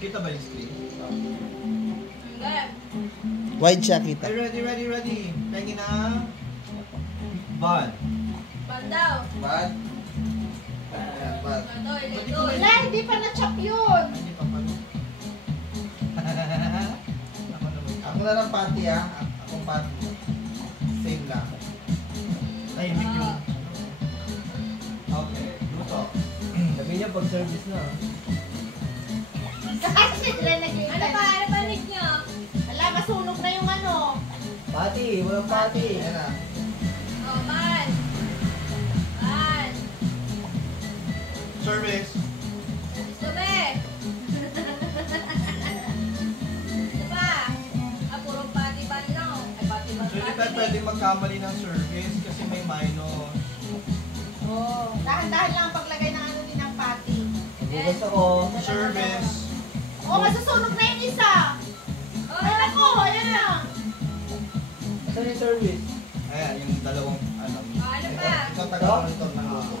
Kita ba yung screen? Wide siya, kita. Ready. Pengi na. Bad. Bad daw. Bad. Bad. Wala, hindi pa na-chop yun. Hindi pa pala. Ako na lang pati ah. Akong pati. Same lang. Ay, make yung... Okay, luto. Sabi niya pag service na. Ano ba need niyo? Wala, masunog na yung ano. Pati, walang pati. Ayan na. Oh, man. Man. Service. Gusto ba eh? Ano ba? Puro pati ba lang? Ay, pati ba? So, hindi tayo pwede magkamali ng service kasi may minus. Oo. Dahan-dahan lang ang paglagay ng ano din ng pati. Bukas ako. Service. Oh, masusunog na yung isa. Oh, ay, ako. Ayan na. Saan yung service? Ayan, yung dalawang ano. Ano ba? Ito taga-monitor ng luto.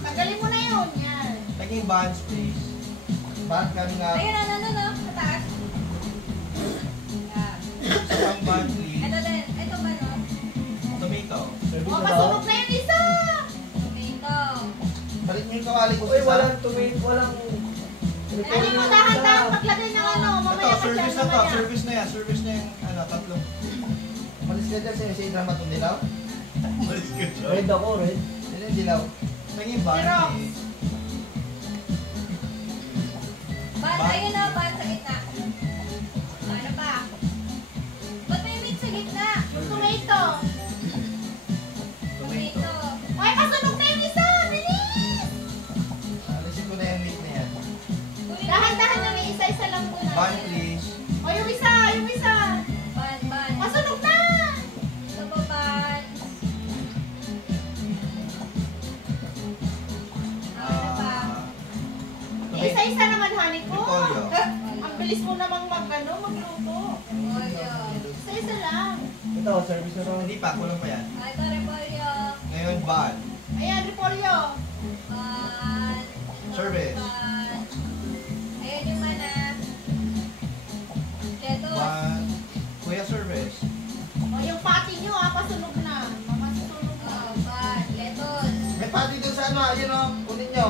Tagalin mo na yun. Yan. Taking buns, please. Bun kami nga. Ayun, ano, sa taas. Yan. Sa pang bun, please. Ito din. Ito ba, no? Tomato. Service Oh, na ba? masunog na yung isa. Tomato. Balik niyo yung kawali ko Uy, sa walang tomato, walang... Ano mo, dahan-dahan paglagay ng ano. Mamaya Ito, ka dyan, service na to. mamaya. Service na yan. Service na yung ano, tatlong. Malis ka dyan sa drama itong dilaw. Malis ka dyan. Red ako, red. Yan yung dilaw. Tingin bun, Pero- please. Ban, Ban. ayun na, ban sa gitna. Ano pa? Ba't may meat sa gitna? Yung tomato. Tomato. Ay, masunog na yung isa! Bilis! Alisin ko na yung meat na yan. Dahan-dahan na may isa-isa lang muna. Bun, please. O, yung isa! Yung isa! Ban. Masunog na! Ito po, ban. Ano pa? Tomato. Isa-isa naman, honey ko. Repolyo. Ang bilis mo namang magluto. Isa-isa lang. Ito, service na rin. Hindi pa, kulang pa yan. Ito, repolyo. Ngayon, bun. Ayan, repolyo. Service. Ayan yung mana. Lettuce. Bun. Kuya, service. O, yung pati nyo, pasunog na. Mamasunog na. Lettuce. May pati doon sa ano, ayun o. Kunin nyo.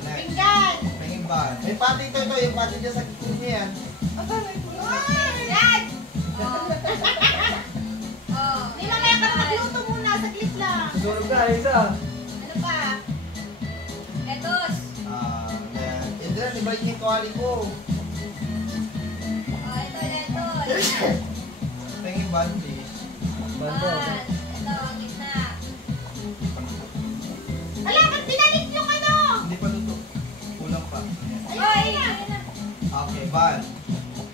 Next. Pinggan. Tingin bun. May pati ito, yung pati dyan sa kunin niya yan. Yan! Di mamaya ka na magluto muna, saglit lang. Susunod na, isa. Ano pa? Lettuce. Ayan. Indra, iba yung kawali ko. Ito, lettuce. Tingin bun, please. Bando. Ito, gitna. Ala, ba't binalik yung ano? Hindi pa luto. Kulang pa. Ayun na. Okay, bun.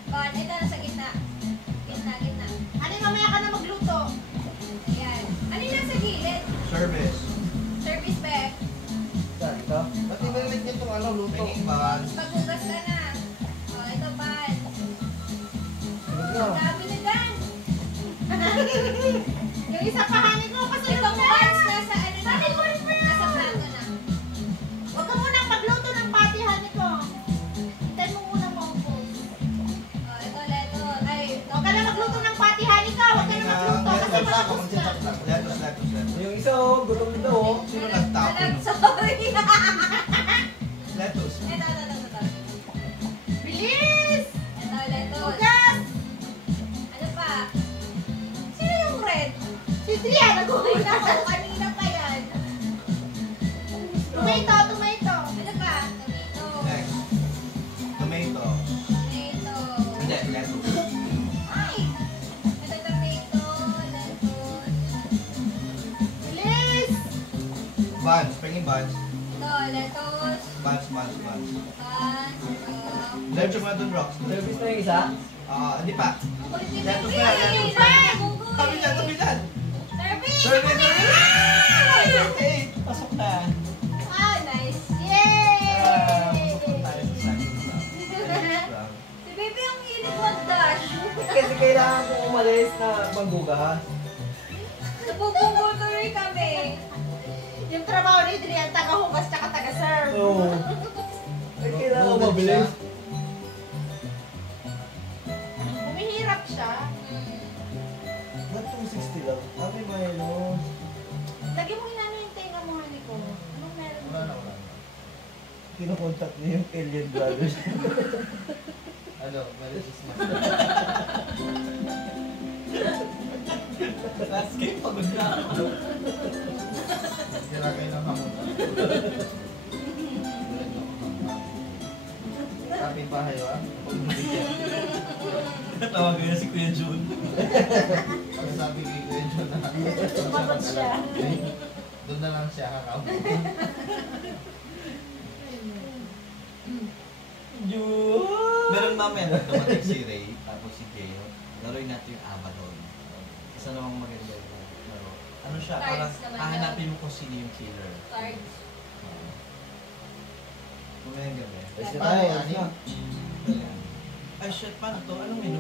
Ito na sa gitna. Gitna. Ano yung mamaya ka na magluto? Ayan. Ano yung nasa gilid? Service. Service bag. Saan, ito? Ba't ibalik niyo itong ano, luto? Tingin bun. Paghugas ka na. Ito pan. Sunog na. Ang dami na dyan. Yung isa pa hanin ko. Kasunod na. Itong pans nasa ano na. Nasa plato na. Huwag ka munang magluto ng pati hanin ko. Hintayin mo muna maubos. Ito lettuce. Ay, huwag ka na magluto ng pati hanin ka. Huwag ka na magluto. Kasi matapos na. Lettuce. Yung isa, oh, gutom na daw, oh. Sino nagtapon? Sorry. Lettuce. Ito. Bilis! Ito, lettuce. Hugas! Ano pa? Sino yung red? Si Tria, nag-uwin ako. Kanina pa yan. Tomato. Ano pa? Tomato. Next. Tomato. Hindi, lettuce. Ay! Ito, tomato. Lettuce. Bilis! Buns. Tingin buns. Ito, lettuce. Buns. Pan. Let's mo na dun, Rox. Service na yung isa? Hindi pa. Kulit ni Lettuce Baby. na, lettuce. Tabi dyan. Service! Service. Okay, pasok na. Nice. Yay! Pasok tayo sa second round. Si Baby ang hilig mag-dash. Kasi kailangan kong umalis na magbugas. Nabubunggo tuloy kami. Yung trabaho ni Adrian, taga-hugas tsaka taga-serve. Oo. mabilis. Humihirap siya. Ba't 260 lang? Sabi mo yun, no? Lagi mo inano yung tenga mo, honey ko. Anong meron mo? Wala na, wala na. Kinokontak niya yung alien brothers. Ano, Merry Christmas. Last game, pagod na ako. Tira kayo ng hamon. Kapit bahay ba? Tawagan niya si Kuya Jun. Pag sabi kay Kuya John na Sumagot siya. doon na lang siya kakabot. Jun! Meron mamaya dumating si Ray, tapos si Gale. Laruin natin yung Abaddon. Isa namang maganda yung laro. Ano siya, Cards parang naman hahanapin mo kung sino yung killer. Cards. Kumayang gabi. Paano yan? Ay shit, paano to? Anong menu?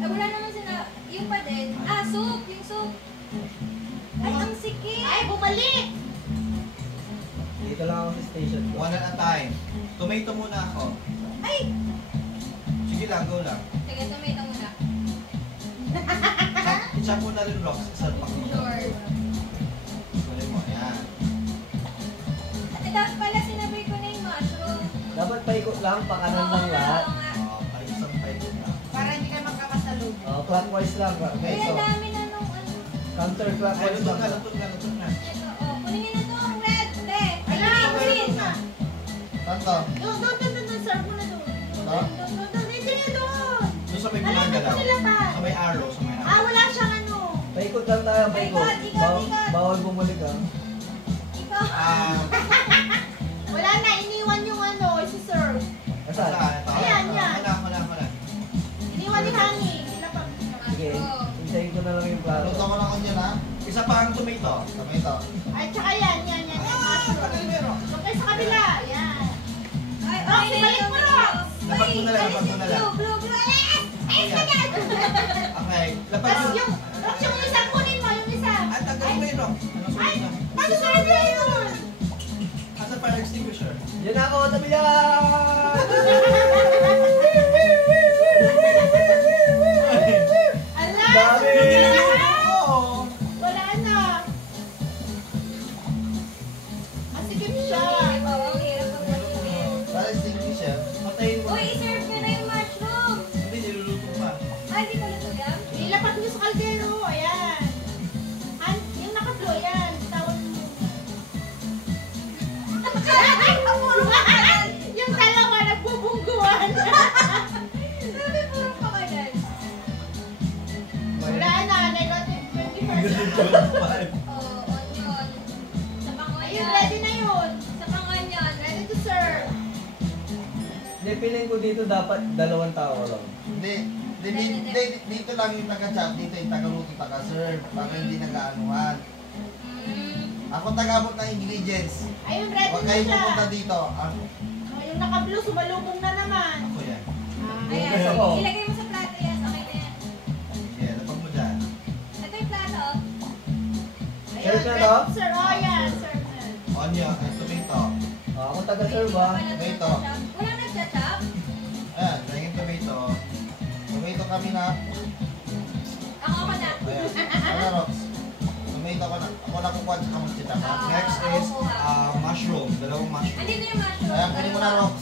Wala naman sila. Yung pa din. Soup! Yung soup. Ay, ang sikip! Ay, bumalik! Dito lang ako sa station ko. One at a time. Tomato muna ako. Ay! Sige lang, go lang. Sige, tomato muna. I-chop mo na rin rocks. Isa pa ko. Sure. Tuloy mo, yan. At dapat pala sinabay ko na yung mushroom. Dapat paikot lang, pakanan lang lahat. Oo nga. Ay, isang paikot na. Para hindi ka magkakasalog. Clockwise lang. Ay, Okay, ang so, dami na nung ano. Ay, counterclockwise lutong lang. na, lutong na, lutong na. Ito, oh. Kunin niyo na to ang red. Te. Ala, green. Tanto. Doon, serve mo na doon. Ito? Doon, dito niya doon. Doon sa may Ala, gumagalaw. ito sila pa. Sa may arrow, sa may Ah, arrow. wala siyang ano. Paikot lang tayo, paikot. Ikot. Bawal bumalik ah. Ikaw. Wala na, iniwan yung ano, si-serve. Asan? Ayan, yan. Ako na. Iniwan ni Honey. Sila pa. Sige, hintayin ko na lang yung plato. Luto ko ng onion ha. Isa pa ang tomato. Tomato. Ay, tsaka yan. Ano meron? Doon kayo sa kabila. Yan. Ay, okay, balik mo, Rox. Lapag mo na lang, lapag mo na lang. Blue. Ay, sige. Okay, lapag Tapos mo. yung, Rox, yung isa, kunin mo, yung isa. At tagal mo yun, Rock. Ano Ay, sunod na? ano sa na yun? Asa fire extinguisher? Yan ako, tabi yan! Ala, Dami! Oo. wala na. Masikip siya. Para extinguisher. Patayin mo. Uy, i-serve nyo na yung mushroom. Hindi, niluluto pa. Ay, di pala ito yan. Ilapat nyo sa kaldero. Ayan. Yung naka-flow, yan. Tawag mo. Yung dalawa nagbubungguan. Sabi, puro pakanan. Wala na. Negative 20%. Oh, onion. Sa pang-onion. Ayun, ready na yun. Sa pang-onion. Ready to serve. Hindi, feeling ko dito dapat 2 tao lang. Dito lang yung taga-chop, dito yung taga-luto, taga-serve, para hindi nag-aanuhan. Ako taga-abot ng ingredients. Ayun, ready Huwag na kayo siya. pupunta dito. Oh, yung naka-blue, sumalubong na naman. Ako yan. Ayan, Ako. ilagay mo sa plato yan. Okay na yan. Sige, lapag mo dyan. Ito yung plato. Serve na to? Sir, oh yan, serve na. Onion, tomato. Ako taga-serve ah. Tomato. Wala nagcha-chop? Ayan, lagyan tomato. Tomato kami na. Ako na. Ayan. Ano, Rox? Tomato ko na. Ako na kukuha sa kamagchita. Next is mushroom. Dalawang mushroom. Andito yung mushroom. Ayan, kunin mo na, Rox.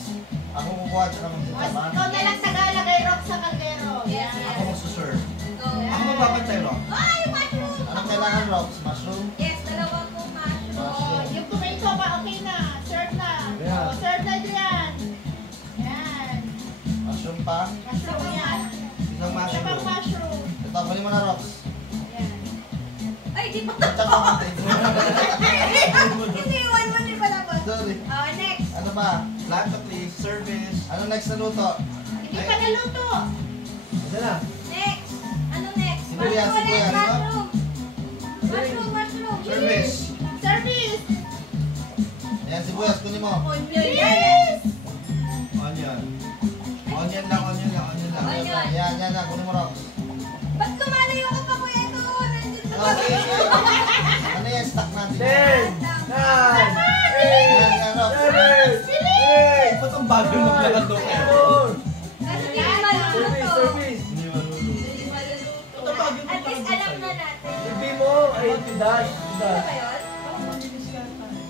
Ako kukuha sa kamagchita. Ikaw na lang tagalagay, Rox, sa kaldero. Yes, Ako magsuserve. Go. Ako magbabantay, Rock. Ay, mushroom! Anong kailangan, Rox? Mushroom? Yes, dalawa pong mushroom. Yung tomato pa, okay na. Serve na. Yeah. Oh, serve na dyan. Yan. Mushroom pa? Mushroom yan. Isang Isa pang mushroom. mushroom. Ito, kunin mo na, Rox. Yan. Ay, di pa. At saka ako. Hindi, one di pala po. Sorry. Oh, next. Ano ba? Plato, please. Service. Ano next na luto? Hindi pa naluto. Isa na. Next. Ano next? Sibuyas, Mushroom ulit, sibuyas, mushroom. Mushroom. Service. Service. Ayan, sibuyas, kunin mo. Yes. Onion. Onion lang. Onion. Yan, kunin mo, Rox. Ba't lumalayo ka pa, Kuya Ito? Nandun pa ba? Okay. Ano yan, stock natin? 10, 9, 8, Yan, Rox. 7, 8, Ba't ang bagal maglaro kayo. Kasi hindi maluluto. Service. Hindi marunong. Hindi maluluto. Ito, bago At least magluto alam na sa'yo. natin. Hindi mo. Ay, dash. Ano Dash. ba yun?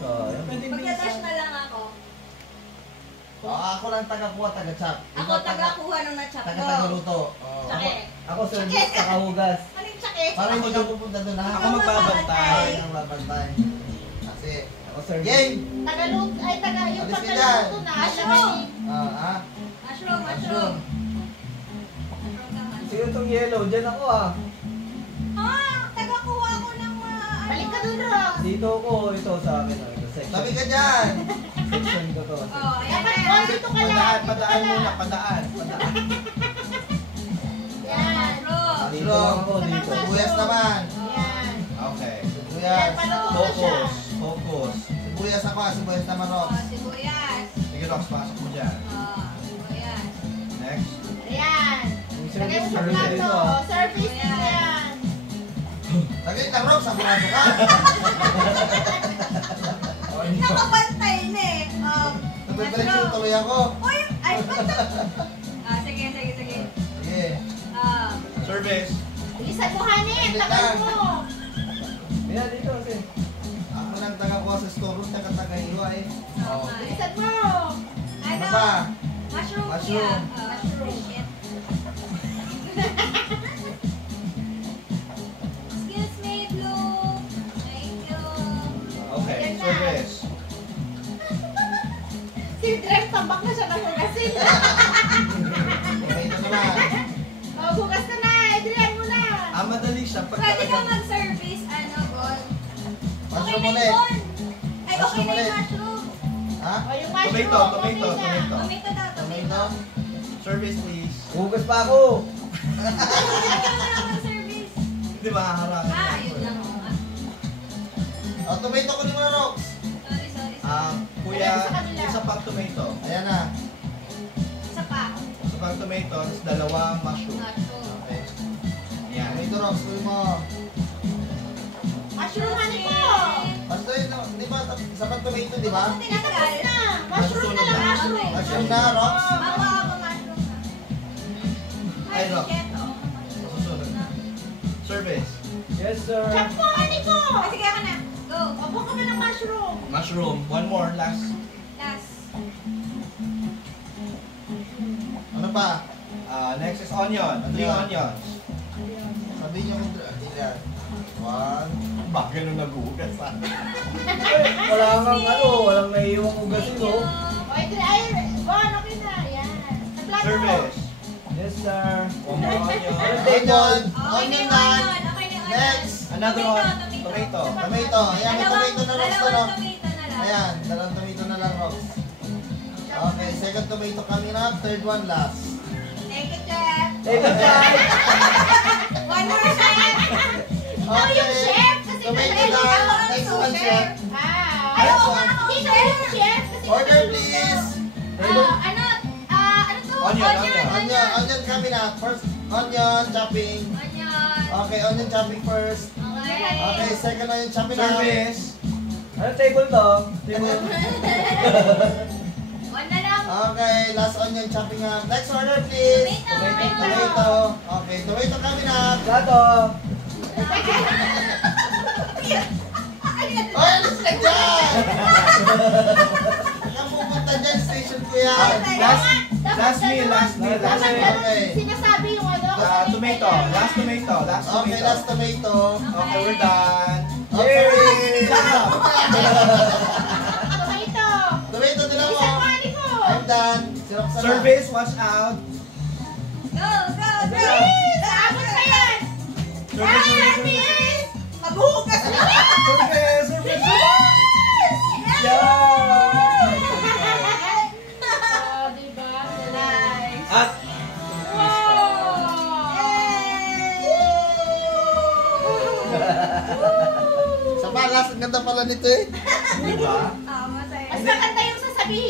Sayang. Magdadash na lang ako. Ako lang taga-kuha, taga-chop. Ako taga-kuha ng na-chop ko. Taga-luto. Tsake. Ako service sa kahugas. Ano yung tsake? Para hindi ka pupunta doon ha. Ako magbabantay. Ay, ang babantay. Kasi, Ako service. game! Taga-luto. Ay, yung Alis ka pagkaluto dyan. na. Mushroom! Mushroom. Mushroom. Sino itong yellow? Diyan ako ah. Taga-kuha ko ng mga... Balik ka dun, Rox. Dito ako. Ito sa akin. Ito section. Tabi ka dyan! Section ko to. Oh, dapat dito ka lang. Padaan muna, padaan. Yan. Rox. Dito ako. Dito. Sibuyas naman. Yan. Okay. Sibuyas. Focus. Focus. Sibuyas ako, sibuyas naman Rox. Sibuyas. Sige, Rox, pasok mo dyan. Sibuyas. Next. Ayan. Yung Lagay mo service sa service plato. ito ah. Service din yan. Lagay lang Rox, saburado ka. Nakapantay na eh. Nagpipeleksyon tuloy ako. Uy! Ay, ba't? Sige. Sige. Service. Bilisan mo, honey. Bilis Tagal lang. mo. Ayan, dito kasi. Ako lang taga-kuha sa store room, taga-taga-iwa eh. Oh. Bilisan mo. Ano ba? Mushroom. Mushroom. Mushroom. Excuse me, Blue. Thank you. Okay, Ayan na. service. Si Drek, tambak na siya ng hugasin. Okay, ito naman. Hugas ka na. Adrian mo na. Madali siya. Pag Pwede ka talagang- mag-service, Gold. Mushroom Okay na ulit. yun. Ay, okay Mushroom na yung ulit. mushroom. Ha? O, yung mushroom. Tomato, tomato, okay na. tomato. Tomato daw, Tomato? Service, please. Hugas pa ako. Service. Hindi makaharangin. Ayun lang. Oh, tomato ko ni mo na Rox. Sorry. Kuya, Ayan, sa kanila. isa pang tomato. Ayan na. Isa pa. Isa pang tomato, tapos dalawang mushroom. Mushroom. Okay. Yan. Tomato Rox, tuloy mo. Mushroom, honey po. Basta yun, di ba? Sapat tomato, di ba? Tinatapos na. Mushroom na lang, mushroom. Mushroom na, Rox. Ako, mushroom na. Ay, Rox. shit, oo. Susunod. Service. Yes, sir. Chop po, honey po. Sige ka na. Go. Opo ka na ng mushroom. Mushroom. One more, last. Last. Ano pa? Next is onion. 3 onions. Sabi niyo kung ilan. 1. Bakit nung naghugas ha? Wala kang walang naiiwang hugasin Thank you. oh. O, Adrian, ay, Bon, okay na. Yan. Sa plato. Service. Yes, sir. One more onion. Onion. Okay na Onion yung na. onion. Okay na yung onion. Next. Another one. Tomato. Tomato. Ayan, may tomato na Rox to, no? Dalawang tomato na lang. Ayan, dalawang tomato na lang, Rox. Okay, second tomato coming up. Third one last. Thank you, Chef. Take a time. One more, Chef. Ikaw yung chef. Kasi Tomato kasi na. ako ang Next one, chef. Ay, Next oo nga one. ako, Hindi ka yung chef. Kasi Order, nagluto. please. Ano to? Onion. Onion coming up. First, onion chopping. Onion. Okay, onion chopping first. Okay. Okay, second onion chopping up. Service. Ano table to? Table. One na lang. Okay, last onion chopping up. Next order, please. Tomato. Tomato. Okay, tomato coming up. Plato. Oy, alis ka dyan! Kaya pupunta dyan, station ko yan. Last meal. Dapat Okay. ganun sinasabi yung ano. Tomato. Last tomato. Okay, last tomato. Okay, we're done. Okay. Tomato. Tomato din ako. Isang mani ko. I'm done. Sirap sana. Service, watch out. Go. Abot na yan. Service. Maghuhugas na. Service. Diba? Nice. At Sa balas, ang ganda pala nito eh. diba? Mas maganda